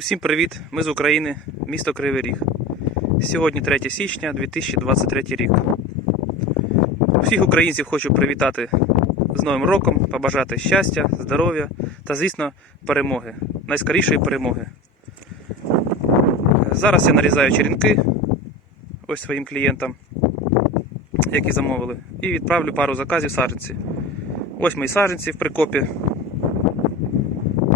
Усім привіт! Ми з України, місто Кривий Ріг. Сьогодні 3 січня 2023 рік. Всіх українців хочу привітати з Новим роком, побажати щастя, здоров'я та, звісно, перемоги. Найскорішої перемоги. Зараз я нарізаю черенки ось своїм клієнтам, які замовили, і відправлю пару заказів саджанці. Ось мої саджанці в прикопі.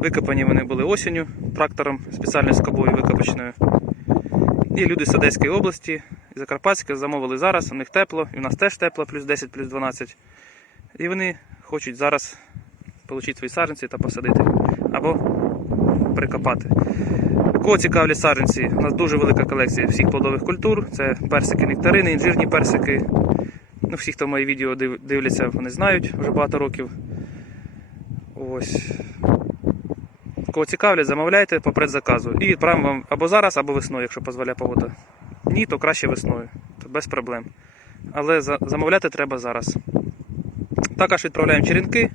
Викопані вони були осінню трактором спеціальною скобою викопачною. І люди з Одеської області і Закарпатська замовили зараз, у них тепло, і у нас теж тепло, плюс 10, плюс 12. І вони хочуть зараз отримати свої саджанці та посадити або прикопати. Кого цікавлять саджанці? У нас дуже велика колекція всіх плодових культур. Це персики, нектарини, інжирні персики. Ну, всі, хто мої відео дивляться, вони знають вже багато років. Ось. Кого цікавлять, замовляйте по предзаказу. І відправимо вам або зараз, або весною, якщо дозволяє погода. Ні, то краще весною. То без проблем. Але за- замовляти треба зараз. Також відправляємо черенки.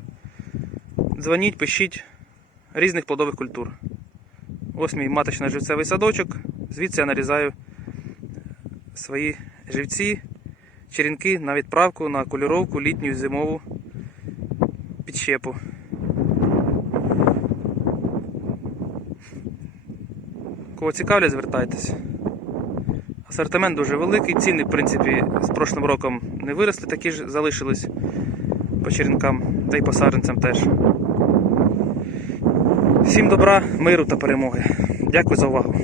Дзвоніть, пишіть різних плодових культур. Ось мій маточно-живцевий садочок. Звідси я нарізаю свої живці, черенки на відправку на кольоровку літню зимову підщепу. Кого цікавлять, звертайтеся. Асортимент дуже великий, ціни, в принципі, з прошлим роком не виросли, такі ж залишились по черенкам та й по саженцям теж. Всім добра, миру та перемоги. Дякую за увагу.